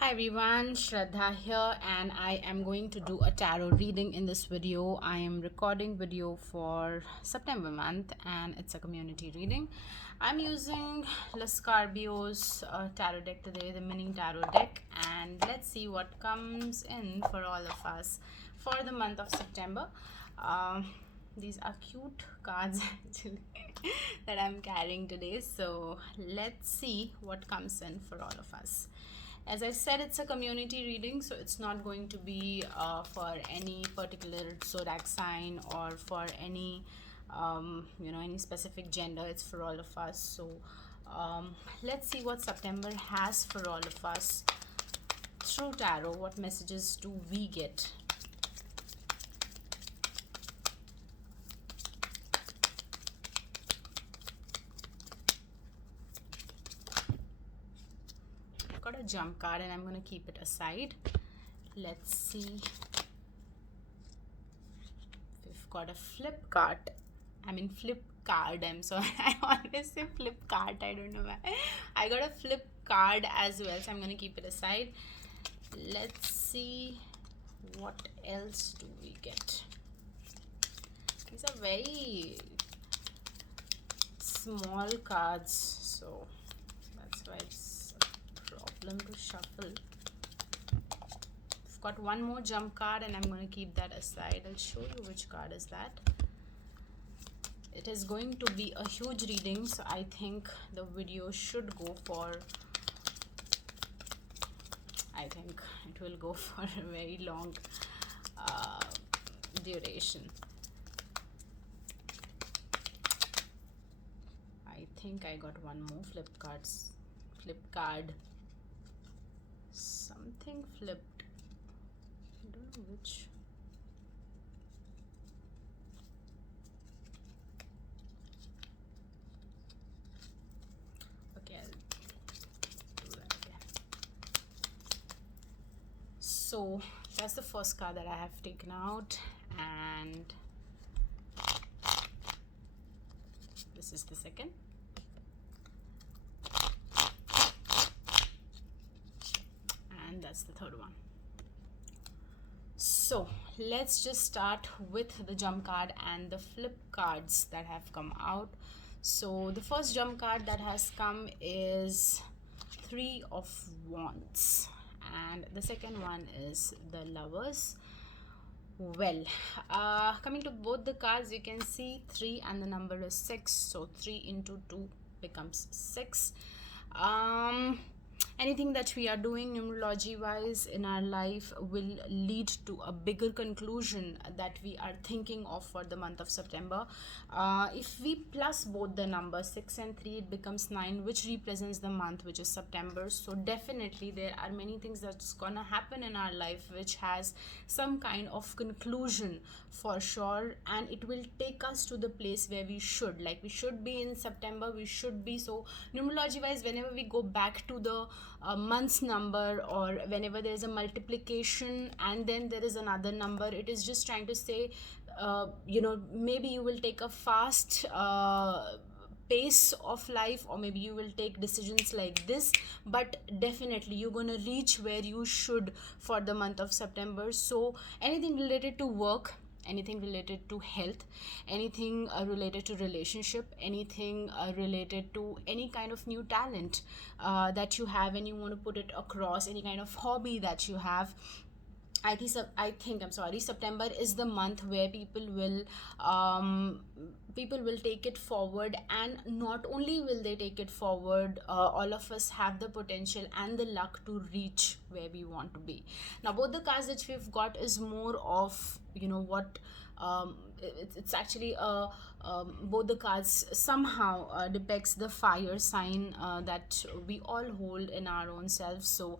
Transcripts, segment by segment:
Hi everyone, Shraddha here, and I am going to do a tarot reading in this video. I am recording video for September month and it's a community reading. I'm using Lascarbio's tarot deck today, the mini tarot deck, and let's see what comes in for all of us for the month of September. These are cute cards actually that I'm carrying today, so let's see what comes in for all of us. As I said, it's a community reading, so it's not going to be for any particular zodiac sign or for any any specific gender. It's for all of us. So let's see what September has for all of us through tarot. What messages do we get? Got a jump card and I'm going to keep it aside. Let's see. We've got a flip card. Flip card. I'm sorry. I always say flip card. I don't know why. I got a flip card as well, so I'm going to keep it aside. Let's see what else do we get. These are very small cards, so that's why it's a problem to shuffle. I've got one more jump card and I'm going to keep that aside. I'll show you which card is that. It is going to be a huge reading, so I think the video should go for, I think it will go for a very long duration. I think I got one more flip card. Something flipped. I don't know which. Okay, I'll do that again. So that's the first card that I have taken out, and this is the second. And that's the third one. So let's just start with the jump card and the flip cards that have come out. So the first jump card that has come is Three of Wands, and the second one is the Lovers. Well, coming to both the cards, you can see 3 and the number is 6, so 3 into 2 becomes 6. Anything that we are doing numerology wise in our life will lead to a bigger conclusion that we are thinking of for the month of September. If we plus both the numbers 6 and 3, it becomes 9, which represents the month, which is September. So definitely there are many things that's gonna happen in our life which has some kind of conclusion for sure, and it will take us to the place where we should, like we should be in September. We should be, so numerology wise, whenever we go back to the month's number, or whenever there is a multiplication and then there is another number, it is just trying to say maybe you will take a fast pace of life, or maybe you will take decisions like this, but definitely you're gonna reach where you should for the month of September. So anything related to work, anything related to health, anything related to relationship, anything related to any kind of new talent that you have and you want to put it across, any kind of hobby that you have, I'm sorry, September is the month where people will take it forward, and not only will they take it forward, all of us have the potential and the luck to reach where we want to be. Now both the cards that we've got is more of what it's actually both the cards somehow depicts the fire sign that we all hold in our own selves. So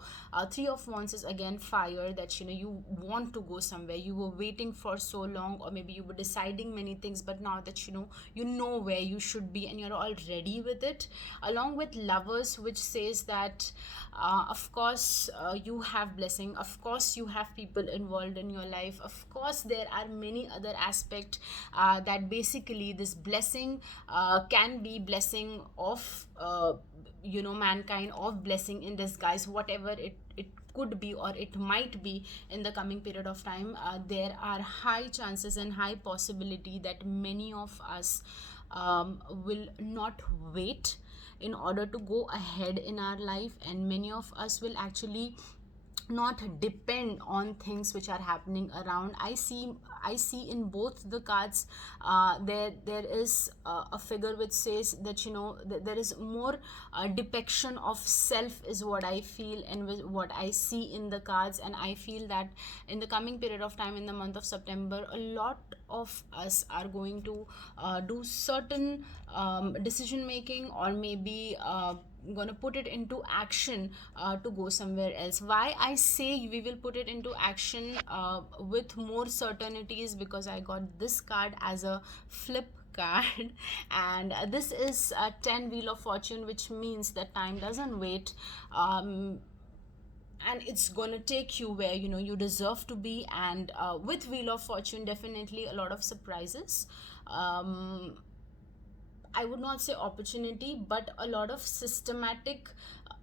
Three of Wands is again fire, that you want to go somewhere, you were waiting for so long, or maybe you were deciding many things, but now that you know where you should be and you're all ready with it. Along with Lovers, which says that of course you have blessing, of course you have people involved in your life, of course there are many other aspects that basically this blessing can be blessing of mankind, of blessing in disguise, whatever it could be or it might be in the coming period of time, there are high chances and high possibility that many of us will not wait in order to go ahead in our life, and many of us will actually not depend on things which are happening around. I see in both the cards, there is a figure which says that, there is more depiction of self is what I feel and what I see in the cards. And I feel that in the coming period of time, in the month of September, a lot of us are going to do certain decision making, or maybe gonna put it into action to go somewhere else. Why I say we will put it into action with more certainties, because I got this card as a flip card and this is a 10 wheel of fortune, which means that time doesn't wait, and it's gonna take you where you deserve to be. And with wheel of fortune, definitely a lot of surprises. I would not say opportunity, but a lot of systematic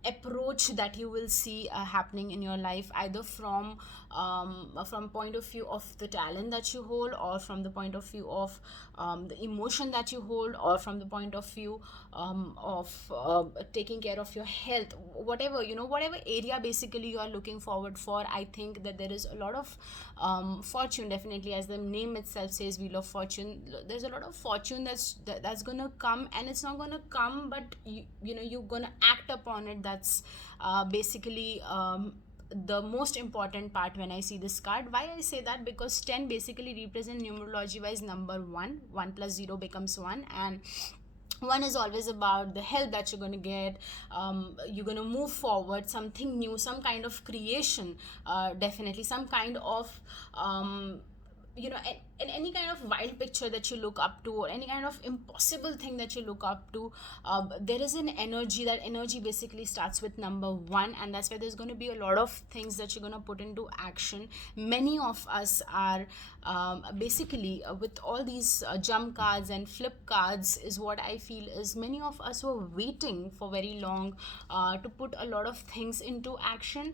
approach that you will see happening in your life, either from point of view of the talent that you hold, or from the point of view of the emotion that you hold, or from the point of view of taking care of your health, whatever whatever area basically you are looking forward for. I think that there is a lot of fortune, definitely, as the name itself says, wheel of fortune. There's a lot of fortune that's gonna come, and it's not gonna come, but you're gonna act upon it. That's basically the most important part when I see this card. Why I say that? Because 10 basically represent numerology wise number 1. 1 plus 0 becomes 1, and one is always about the help that you're going to get. You're going to move forward, something new, some kind of creation, definitely some kind of in any kind of wild picture that you look up to, or any kind of impossible thing that you look up to, there is an energy. That energy basically starts with number 1, and that's where there's going to be a lot of things that you're going to put into action. Many of us are basically with all these jump cards and flip cards, is what I feel is many of us were waiting for very long to put a lot of things into action.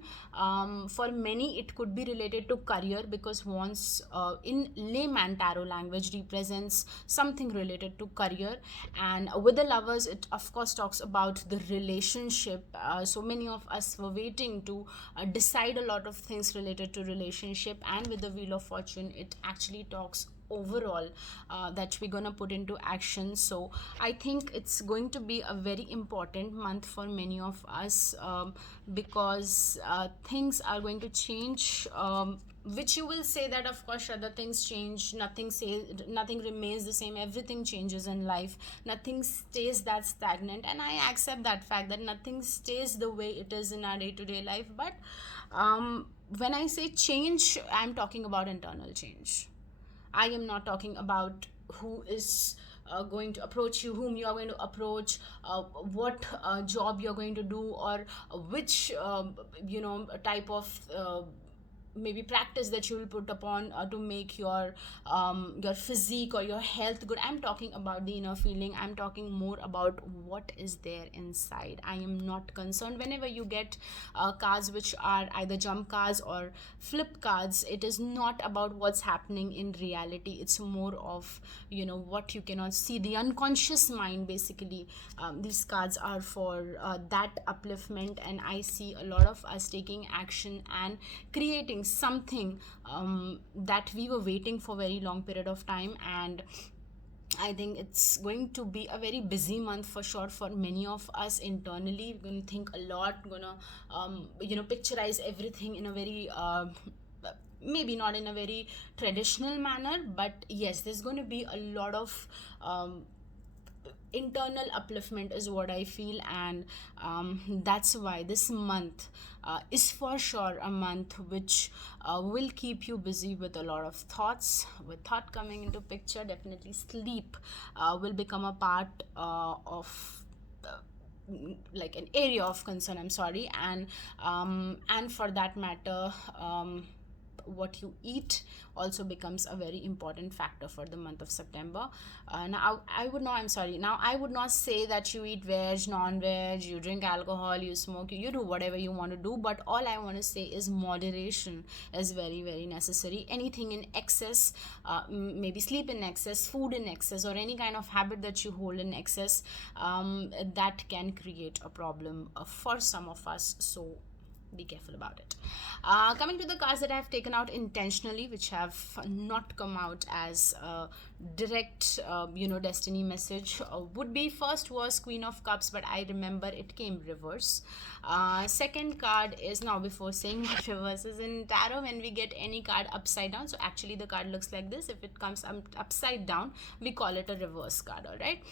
For many it could be related to career, because once in layman tarot language represents something related to career. And with the lovers, it of course talks about the relationship. So many of us were waiting to decide a lot of things related to relationship. And with the wheel of fortune, it actually talks overall that we're gonna put into action. So I think it's going to be a very important month for many of us, because things are going to change, which you will say that of course other things change, nothing remains the same, everything changes in life, nothing stays that stagnant. And I accept that fact that nothing stays the way it is in our day-to-day life. But when I say change, I'm talking about internal change. I am not talking about who is going to approach you, whom you are going to approach, what job you're going to do, or which type of maybe practice that you will put upon to make your physique or your health good. I'm talking about the inner feeling. I'm talking more about what is there inside. I am not concerned whenever you get cards which are either jump cards or flip cards. It is not about what's happening in reality. It's more of what you cannot see, the unconscious mind basically. These cards are for that upliftment, and I see a lot of us taking action and creating something that we were waiting for very long period of time. And I think it's going to be a very busy month for sure for many of us internally. We're going to think a lot, going to picturize everything in a very maybe not in a very traditional manner, but yes, there's going to be a lot of internal upliftment is what I feel. And that's why this month is for sure a month which will keep you busy with a lot of thoughts. With thought coming into picture, definitely sleep will become a part of like an area of concern, I'm sorry. And for that matter, what you eat also becomes a very important factor for the month of September. Now I would not, I'm sorry, now I would not say that you eat veg, non-veg, you drink alcohol, you smoke, you do whatever you want to do, but all I want to say is moderation is very, very necessary. Anything in excess, maybe sleep in excess, food in excess, or any kind of habit that you hold in excess, that can create a problem for some of us. So be careful about it. Coming to the cards that I have taken out intentionally, which have not come out as a direct, destiny message, would be, first was Queen of Cups, but I remember it came reverse. Second card is, now before saying what reverses in tarot, when we get any card upside down, so actually the card looks like this. If it comes upside down, we call it a reverse card, all right?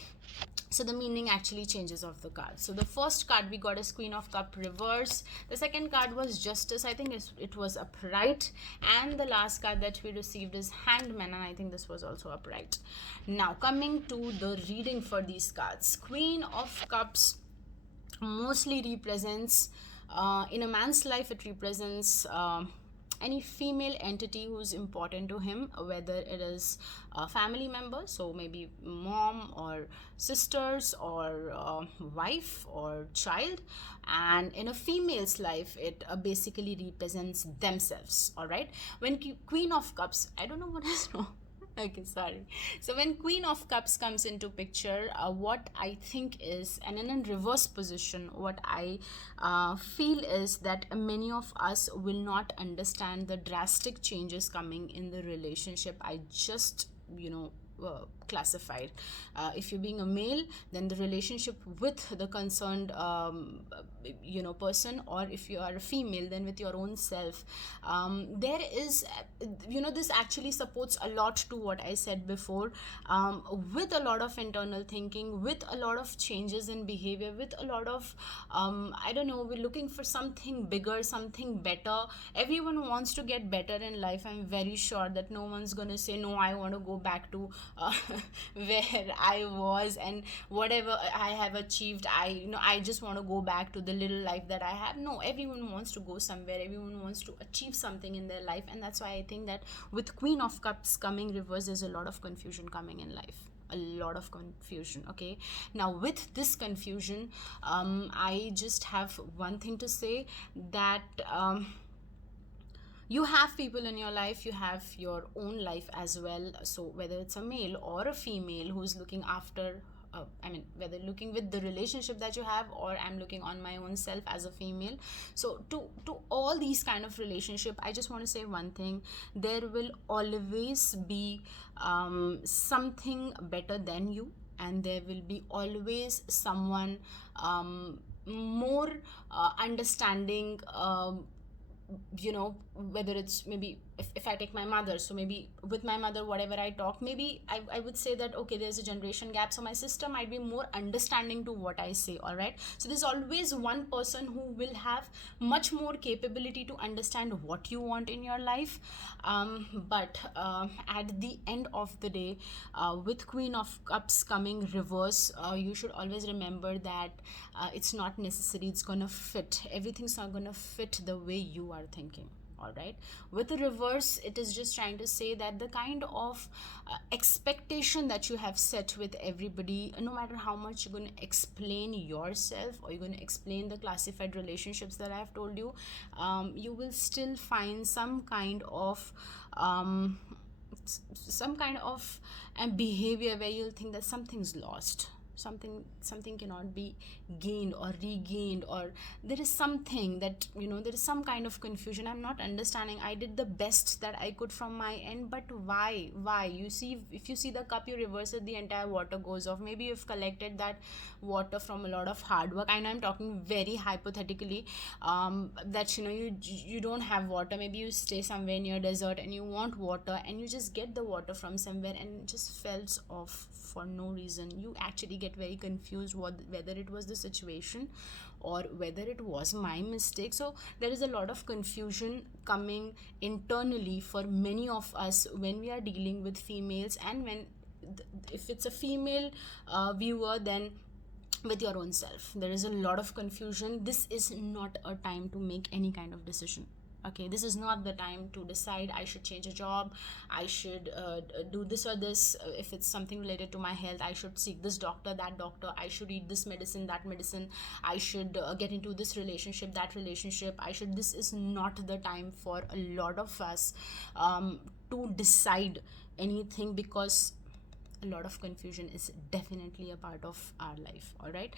So the meaning actually changes of the card. So the first card we got is Queen of Cup reverse. The second card was Justice. I think it was upright. And the last card that we received is Hanged Man, and I think this was also upright. Now coming to the reading for these cards. Queen of Cups mostly represents, in a man's life, it represents any female entity who's important to him, whether it is a family member, so maybe mom or sisters or wife or child. And in a female's life, it basically represents themselves, all right? When Queen of Cups, I don't know what is wrong. Okay, sorry. So when Queen of Cups comes into picture, what I think is, and in reverse position, what I feel is that many of us will not understand the drastic changes coming in the relationship I just classified. If you're being a male, then the relationship with the concerned person, or if you are a female, then with your own self. There is, this actually supports a lot to what I said before, with a lot of internal thinking, with a lot of changes in behavior, with a lot of we're looking for something bigger, something better. Everyone wants to get better in life. I'm very sure that no one's gonna say, no, I want to go back to where I was and whatever I have achieved, I just want to go back to the little life that I have. No, everyone wants to go somewhere, everyone wants to achieve something in their life, and that's why I think that with Queen of Cups coming reverse, there's a lot of confusion coming in life, a lot of confusion. Okay, now with this confusion, I just have one thing to say, that you have people in your life, you have your own life as well. So whether it's a male or a female who's looking after, whether looking with the relationship that you have, or I'm looking on my own self as a female. So to all these kind of relationship, I just want to say one thing: there will always be something better than you, and there will be always someone more understanding. Whether it's, maybe if I take my mother, so maybe with my mother, whatever I talk, maybe I would say that, okay, there's a generation gap, so my sister might be more understanding to what I say, all right? So there's always one person who will have much more capability to understand what you want in your life. But at the end of the day, with Queen of Cups coming reverse, you should always remember that it's not necessary, it's gonna fit, everything's not gonna fit the way you are thinking. All right, with the reverse, it is just trying to say that the kind of expectation that you have set with everybody, no matter how much you're going to explain yourself, or you're going to explain the classified relationships that I've told you, you will still find some kind of behavior where you'll think that something's lost, something cannot be gained or regained, or there is something that, there is some kind of confusion. I'm not understanding. I did the best that I could from my end, but why you see, if you see the cup, you reverse it, the entire water goes off. Maybe you've collected that water from a lot of hard work. I know I'm talking very hypothetically, that you don't have water. Maybe you stay somewhere near desert and you want water, and you just get the water from somewhere and it just falls off for no reason. You actually get very confused whether it was the situation or whether it was my mistake. So there is a lot of confusion coming internally for many of us when we are dealing with females, and if it's a female viewer, then with your own self, there is a lot of confusion. This is not a time to make any kind of decision. Okay, this is not the time to decide I should change a job, I should do this or this. If it's something related to my health, I should seek this doctor, that doctor, I should eat this medicine, that medicine, I should get into this relationship, that relationship, I should. This is not the time for a lot of us to decide anything, because a lot of confusion is definitely a part of our life. All right,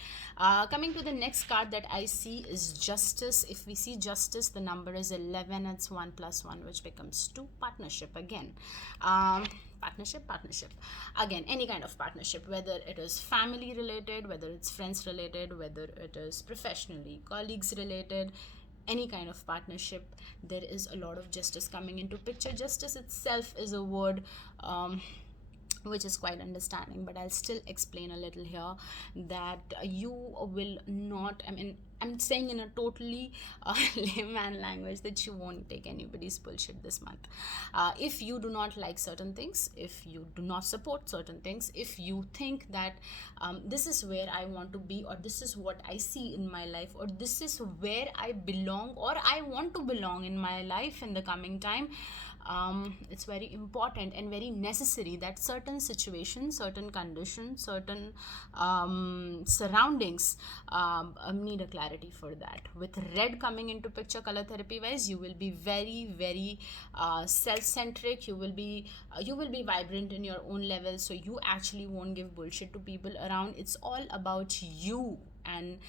coming to the next card that I see is justice. If we see justice, the number is 11. It's 1 plus 1, which becomes 2. Partnership again. Partnership again, any kind of partnership, whether it is family related, whether it's friends related, whether it is professionally colleagues related, any kind of partnership, there is a lot of justice coming into picture. Justice itself is a word which is quite understanding, but I'll still explain a little here, that you will not, I mean, I'm saying in a totally layman language, that you won't take anybody's bullshit this month. If you do not like certain things, if you do not support certain things, if you think that this is where I want to be, or this is what I see in my life, or this is where I belong, or I want to belong in my life in the coming time, it's very important and very necessary that certain situations, certain conditions, certain surroundings need a clarity for that. With red coming into picture color therapy wise, you will be very, very self-centric. You will be vibrant in your own level, so you actually won't give bullshit to people around. It's all about you. And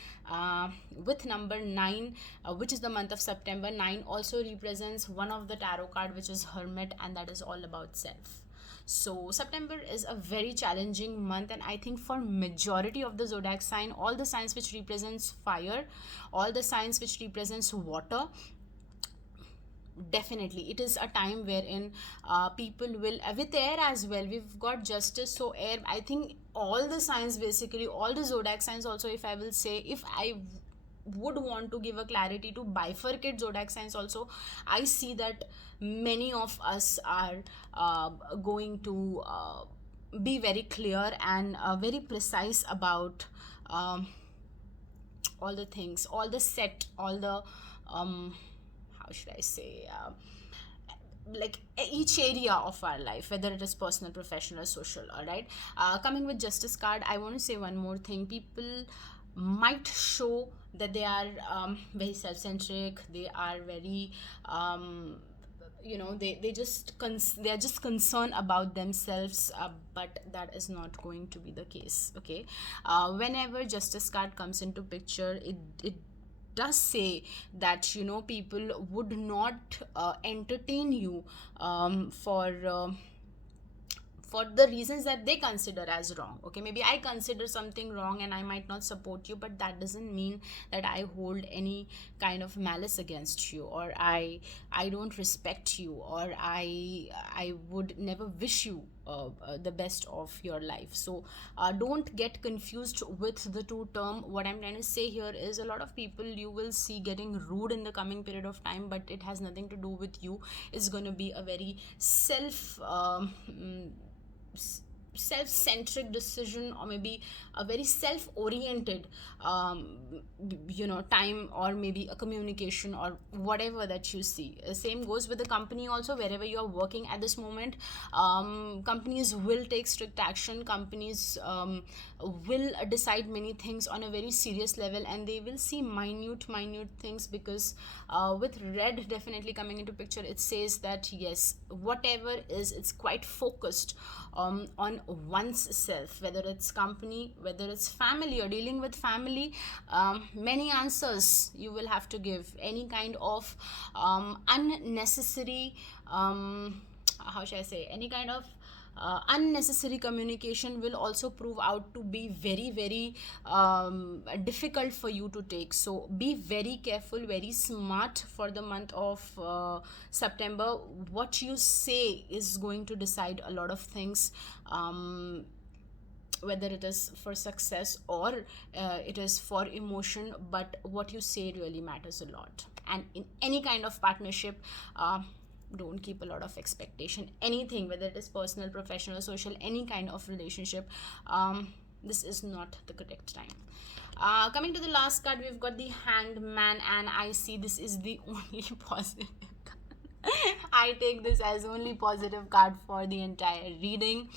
with number 9, which is the month of September, 9 also represents one of the tarot card, which is Hermit, and that is all about self. So September is a very challenging month, and I think for majority of the zodiac sign, all the signs which represents fire, all the signs which represents water, definitely it is a time wherein people will with air as well, we've got justice, so air, I think all the signs, basically all the zodiac signs also, if I will say, if I would want to give a clarity to bifurcate zodiac signs also, I see that many of us are going to be very clear and very precise about all the things, all the set, all the how should I say, like each area of our life, whether it is personal, professional, social. All right, coming with justice card, I want to say one more thing. People might show that they are very self-centric, they are very they are just concerned about themselves, but that is not going to be the case. Okay, whenever justice card comes into picture, it does say that people would not entertain you for the reasons that they consider as wrong. Okay, maybe I consider something wrong and I might not support you, but that doesn't mean that I hold any kind of malice against you, or I don't respect you, or I would never wish you the best of your life. So don't get confused with the two term. What I'm trying to say here is, a lot of people you will see getting rude in the coming period of time, but it has nothing to do with you. It's going to be a very self-centric decision, or maybe a very self-oriented time, or maybe a communication, or whatever that you see. Same goes with the company also. Wherever you are working at this moment, companies will take strict action. Companies will decide many things on a very serious level, and they will see minute things, because with red definitely coming into picture, it says that yes, whatever is, it's quite focused on one's self, whether it's company, whether it's family, or dealing with family. Many answers you will have to give. Any kind of unnecessary how should I say, any kind of unnecessary communication will also prove out to be very, very difficult for you to take. So be very careful, very smart for the month of September. What you say is going to decide a lot of things, whether it is for success or it is for emotion, but what you say really matters a lot. And in any kind of partnership, don't keep a lot of expectation. Anything, whether it is personal, professional, social, any kind of relationship, This is not the correct time. Coming to the last card, we've got the Hanged Man, and I see this is the only positive card. I take this as only positive card for the entire reading.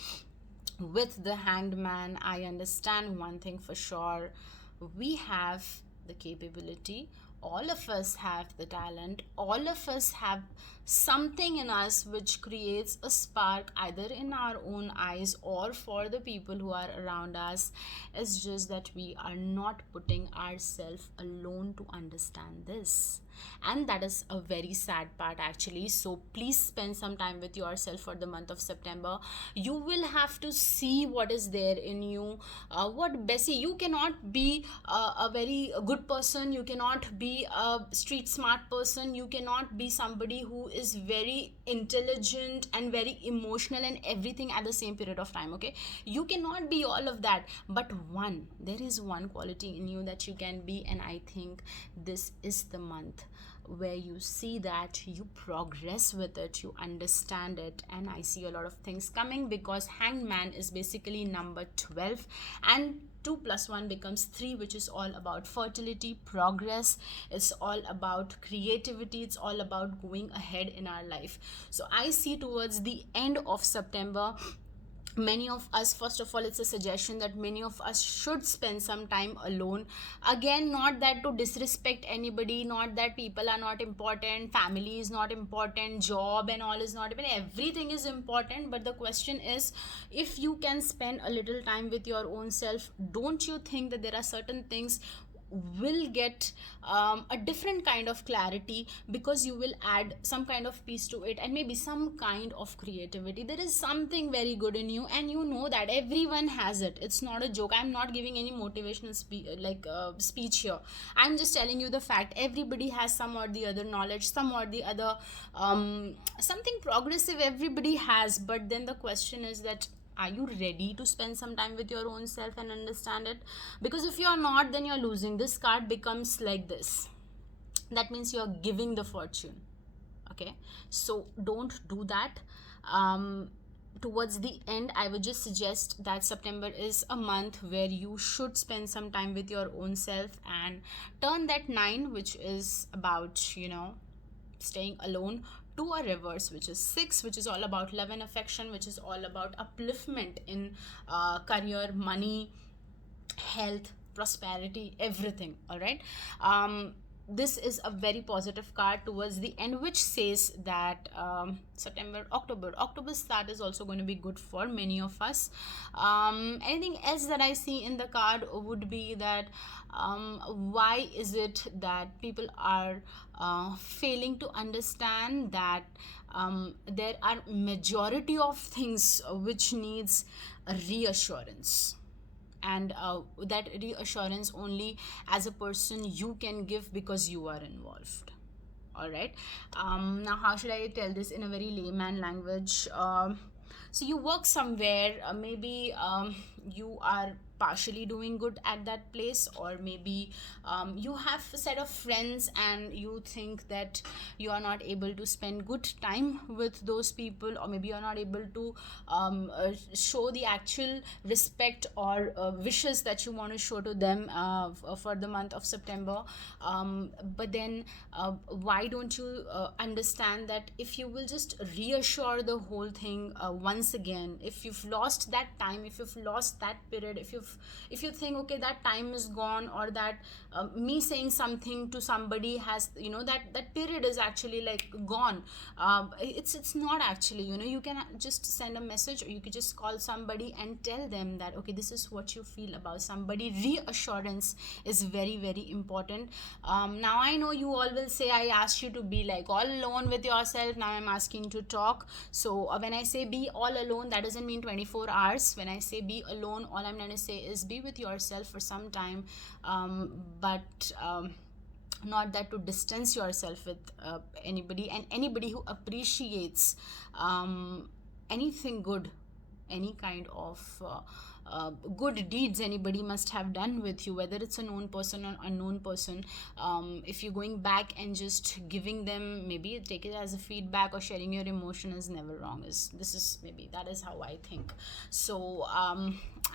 With the Hanged Man, I understand one thing for sure. We have the capability, all of us have the talent, all of us have something in us which creates a spark either in our own eyes or for the people who are around us. It's just that we are not putting ourselves alone to understand this, and that is a very sad part actually. So please spend some time with yourself for the month of September. You will have to see what is there in you. What Bessie, you cannot be a very good person, you cannot be a street smart person, you cannot be somebody who is very intelligent and very emotional and everything at the same period of time. Okay, you cannot be all of that, but there is one quality in you that you can be, and I think this is the month where you see that, you progress with it, you understand it. And I see a lot of things coming, because Hanged Man is basically number 12, and 2 plus 1 becomes 3, which is all about fertility, progress, it's all about creativity, it's all about going ahead in our life. So I see towards the end of September, many of us, first of all, it's a suggestion that many of us should spend some time alone. Again, not that to disrespect anybody, not that people are not important, family is not important, job and all is not, even everything is important, but the question is, if you can spend a little time with your own self, don't you think that there are certain things will get a different kind of clarity, because you will add some kind of piece to it, and maybe some kind of creativity. There is something very good in you, and you know that everyone has it. It's not a joke. I'm not giving any motivational speech here. I'm just telling you the fact. Everybody has some or the other knowledge, some or the other something progressive everybody has. But then the question is that, are you ready to spend some time with your own self and understand it? Because if you're not, then you're losing. This card becomes like this. That means you're giving the fortune. Okay, so don't do that. Towards the end, I would just suggest that September is a month where you should spend some time with your own self and turn that 9, which is about, staying alone, to a reverse, which is 6, which is all about love and affection, which is all about upliftment in career, money, health, prosperity, everything. All right. This is a very positive card towards the end, which says that September, October start is also going to be good for many of us. Anything else that I see in the card would be that why is it that people are failing to understand that there are majority of things which needs a reassurance, and that reassurance only as a person you can give, because you are involved. All right. Now, how should I tell this in a very layman language? So you work somewhere, maybe you are partially doing good at that place, or maybe you have a set of friends and you think that you are not able to spend good time with those people, or maybe you are not able to show the actual respect or wishes that you want to show to them for the month of September. But then why don't you understand that if you will just reassure the whole thing once again, if you've lost that time, if you've lost that period, if you think, okay, that time is gone, or that me saying something to somebody has, that period is actually like gone, it's not actually, you can just send a message, or you could just call somebody and tell them that, okay, this is what you feel about somebody. Reassurance is very, very important. Now I know you all will say, I asked you to be like all alone with yourself, now I'm asking to talk. So when I say be all alone, that doesn't mean 24 hours. When I say be alone, all I'm going to say is be with yourself for some time, but not that to distance yourself with anybody. And anybody who appreciates anything good, any kind of good deeds anybody must have done with you, whether it's a known person or unknown person. If you're going back and just giving them, maybe take it as a feedback, or sharing your emotion is never wrong. Is this is maybe that is how I think. So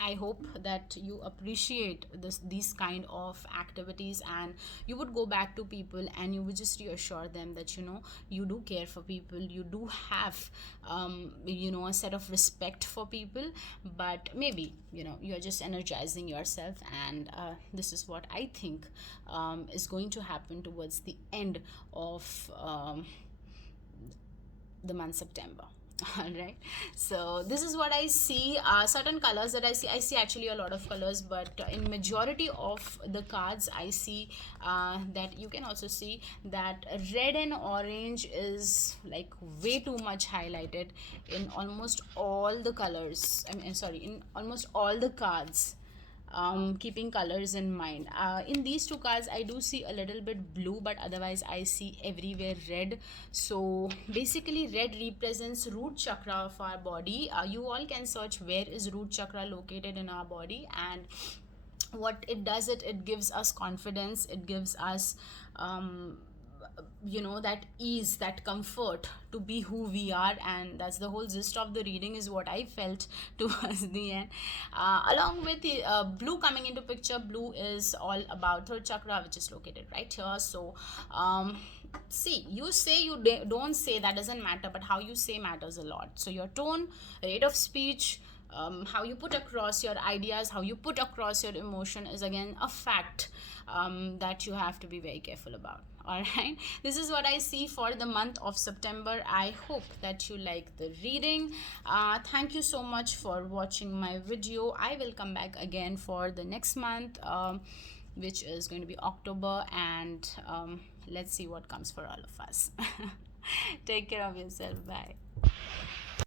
I hope that you appreciate these kind of activities, and you would go back to people and you would just reassure them that you do care for people, you do have a set of respect for people, but maybe you're just energizing yourself. And this is what I think is going to happen towards the end of the month September. All right, so this is what I see. Certain colors that I see actually a lot of colors, but in majority of the cards I see that you can also see that red and orange is like way too much highlighted in almost all the colors. Sorry, in almost all the cards, keeping colors in mind. In these two cards I do see a little bit blue, but otherwise I see everywhere red. So basically red represents root chakra of our body. You all can search where is root chakra located in our body, and what it does, it gives us confidence, it gives us that ease, that comfort to be who we are. And that's the whole gist of the reading, is what I felt towards the end. Along with the blue coming into picture, blue is all about third chakra, which is located right here. So see, you say, don't say, that doesn't matter, but how you say matters a lot. So your tone, rate of speech, how you put across your ideas, how you put across your emotion is again a fact that you have to be very careful about. All right, this is what I see for the month of September. I hope that you like the reading. Thank you so much for watching my video. I will come back again for the next month, which is going to be October, and let's see what comes for all of us. Take care of yourself. Bye.